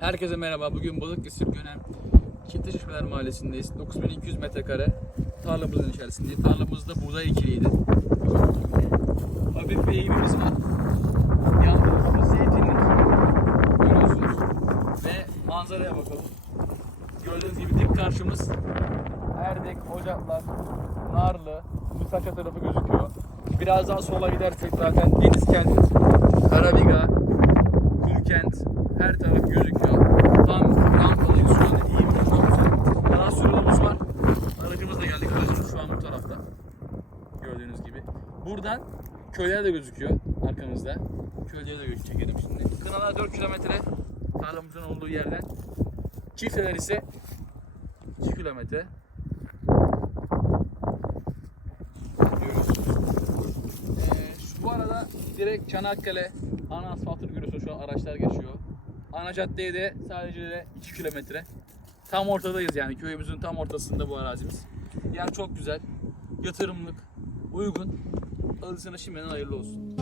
Herkese merhaba. Bugün Balıkesir Gönen Çiftleşmeler Mahallesi'ndeyiz. 9200 metrekare tarlamızın içerisindeyiz. Tarlamızda buğday ekiliydi. Hafif bir eğimimiz var. Yan tarafımız zeytinlik. Görüyorsunuz. Ve manzaraya bakalım. Gördüğünüz gibi dik karşımız Erdek, Ocaklar, Narlı, Musaka tarafı gözüküyor. Biraz daha sola gidersek zaten Denizkent, Karabiga, Kumkent her taraf gözüküyor. Tam rampalıyız şu anda iyi bir güzel. Kanal yolumuz var. Aracımızla geldik. Aracımız şu an bu tarafta. Gördüğünüz gibi. Buradan köyler de gözüküyor arkamızda. Köyleri de göz çekelim şimdi. Kınalar 4 kilometre tarlamızın olduğu yerden. Çifteler ise 2 kilometre. Ee, bu arada direkt Çanakkale ana asfaltını görüyorsunuz şu an araçlar geçiyor. Ana caddeye de sadece de 2 kilometre. Tam ortadayız yani köyümüzün tam ortasında bu arazimiz. Yani çok güzel, yatırımlık, uygun. Alısına şimdiden hayırlı olsun.